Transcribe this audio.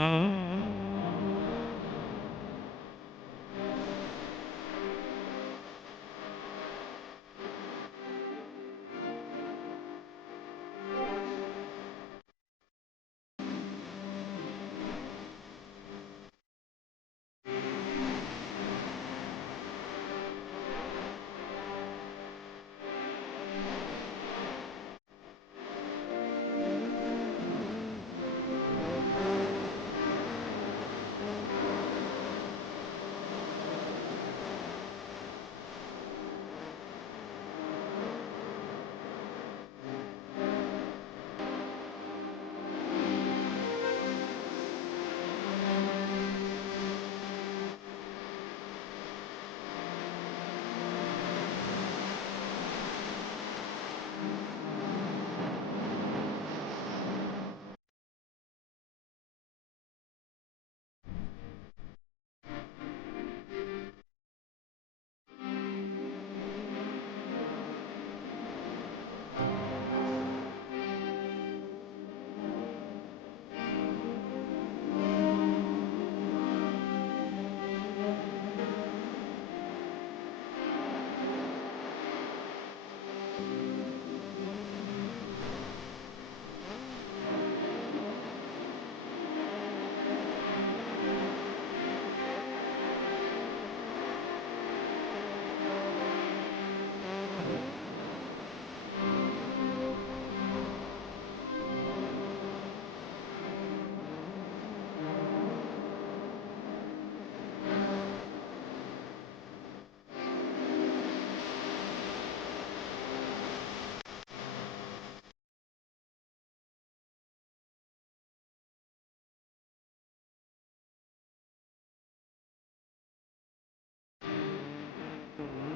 Mm. mm